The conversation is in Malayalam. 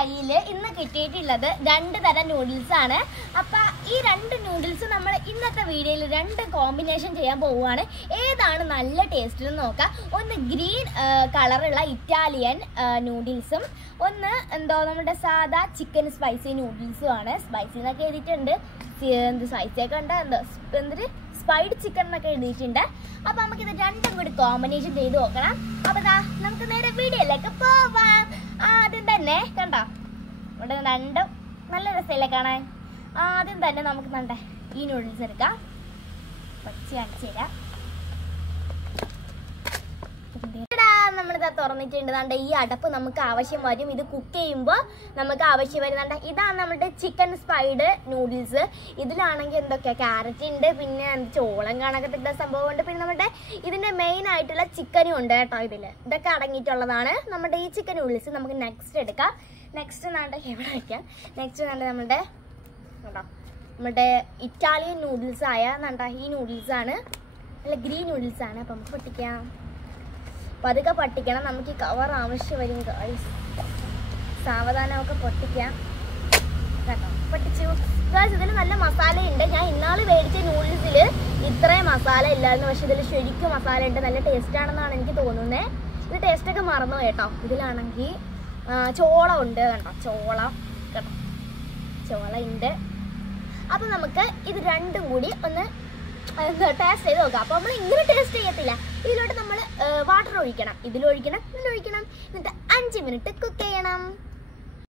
കയ്യിൽ ഇന്ന് കിട്ടിയിട്ടുള്ളത് രണ്ട് തരം നൂഡിൽസ് ആണ്. അപ്പോൾ ഈ രണ്ട് നൂഡിൽസ് നമ്മൾ ഇന്നത്തെ വീഡിയോയിൽ രണ്ട് കോമ്പിനേഷൻ ചെയ്യാൻ പോവുകയാണ്. ഏതാണ് നല്ല ടേസ്റ്റ് എന്ന് നോക്കാം. ഒന്ന് ഗ്രീൻ കളറുള്ള ഇറ്റാലിയൻ നൂഡിൽസും ഒന്ന് എന്തോ നമ്മുടെ സാധാ ചിക്കൻ സ്പൈസി നൂഡിൽസും ആണ്. സ്പൈസി എന്നൊക്കെ എഴുതിയിട്ടുണ്ട്, എന്ത് സ്പൈസിയൊക്കെ ഉണ്ട്, എന്തൊരു സ്പൈഡ് ചിക്കൻ എന്നൊക്കെ എഴുതിയിട്ടുണ്ട്. അപ്പൊ നമുക്കിത് രണ്ടും കൂടി കോമ്പിനേഷൻ ചെയ്ത് നോക്കണം. അപ്പൊ നമുക്ക് നേരെ വീഡിയോയിലേക്ക് പോവാം. ആദ്യം തന്നെ കണ്ടോ, ഇവിടെ രണ്ടും നല്ല രസമില്ലേ കാണാൻ. ആദ്യം തന്നെ നമുക്ക് കണ്ടേ ഈ നൂഡിൽസ് എടുക്കാം. പച്ച കാണിച്ചു തരാം. നമ്മളിതാ തുറന്നിട്ടുണ്ട്. കണ്ട ഈ അടപ്പ് നമുക്ക് ആവശ്യം വരും. ഇത് കുക്ക് ചെയ്യുമ്പോൾ നമുക്ക് ആവശ്യം വരുന്നുണ്ട്. ഇതാണ് നമ്മുടെ ചിക്കൻ സ്പൈഡ് നൂഡിൽസ്. ഇതിലാണെങ്കിൽ എന്തൊക്കെയാ ക്യാരറ്റ് ഉണ്ട്, പിന്നെ ചോളം കണക്കത്തിട്ട സംഭവം ഉണ്ട്, പിന്നെ നമ്മുടെ ഇതിന്റെ മെയിൻ ആയിട്ടുള്ള ചിക്കനും ഉണ്ട് കേട്ടോ. ഇതൊക്കെ അടങ്ങിയിട്ടുള്ളതാണ് നമ്മുടെ ഈ ചിക്കൻ നൂഡിൽസ്. നമുക്ക് നെക്സ്റ്റ് എടുക്കാം. നെക്സ്റ്റ് നാണ്ട എവിടെ വയ്ക്കാം. നെക്സ്റ്റ് നാണ്ട നമ്മുടെ കേട്ടോ നമ്മുടെ ഇറ്റാലിയൻ നൂഡിൽസ് ആയ നാണ്ട ഈ നൂഡിൽസ് ആണ്, നല്ല ഗ്രീൻ നൂഡിൽസ് ആണ്. അപ്പം നമുക്ക് പൊട്ടിക്കാം. പതുക്കെ പൊട്ടിക്കണം, നമുക്ക് ഈ കവർ ആവശ്യം വരും. സാവധാനമൊക്കെ പൊട്ടിക്കാം കേട്ടോ. പൊട്ടിച്ചു ഗായ്സ്. ഇതിൽ നല്ല മസാലയുണ്ട്. ഞാൻ ഇന്നാള് മേടിച്ച നൂഡിൽസിൽ ഇത്രയും മസാല ഇല്ലായിരുന്നു, പക്ഷെ ഇതിൽ ശരിക്കും മസാല ഉണ്ട്. നല്ല ടേസ്റ്റ് ആണെന്നാണ് എനിക്ക് തോന്നുന്നത്. ഇത് ടേസ്റ്റൊക്കെ മറന്നു കേട്ടോ. ഇതിലാണെങ്കിൽ ചോളം ഉണ്ട് കണ്ടോ, ചോളം കേട്ടോ, ചോളം ഉണ്ട്. അപ്പം നമുക്ക് ഇത് രണ്ടും കൂടി ഒന്ന് ടേസ്റ്റ് ചെയ്ത് നോക്കാം. അപ്പോൾ നമ്മൾ ഇങ്ങനെ ടേസ്റ്റ് ചെയ്യത്തില്ല. ഇതിലോട്ട് നമ്മൾ വാട്ടർ ഒഴിക്കണം, ഇതിലൊഴിക്കണം, ഇതിലൊഴിക്കണം. എന്നിട്ട് 5 മിനിറ്റ് കുക്ക് ചെയ്യണം.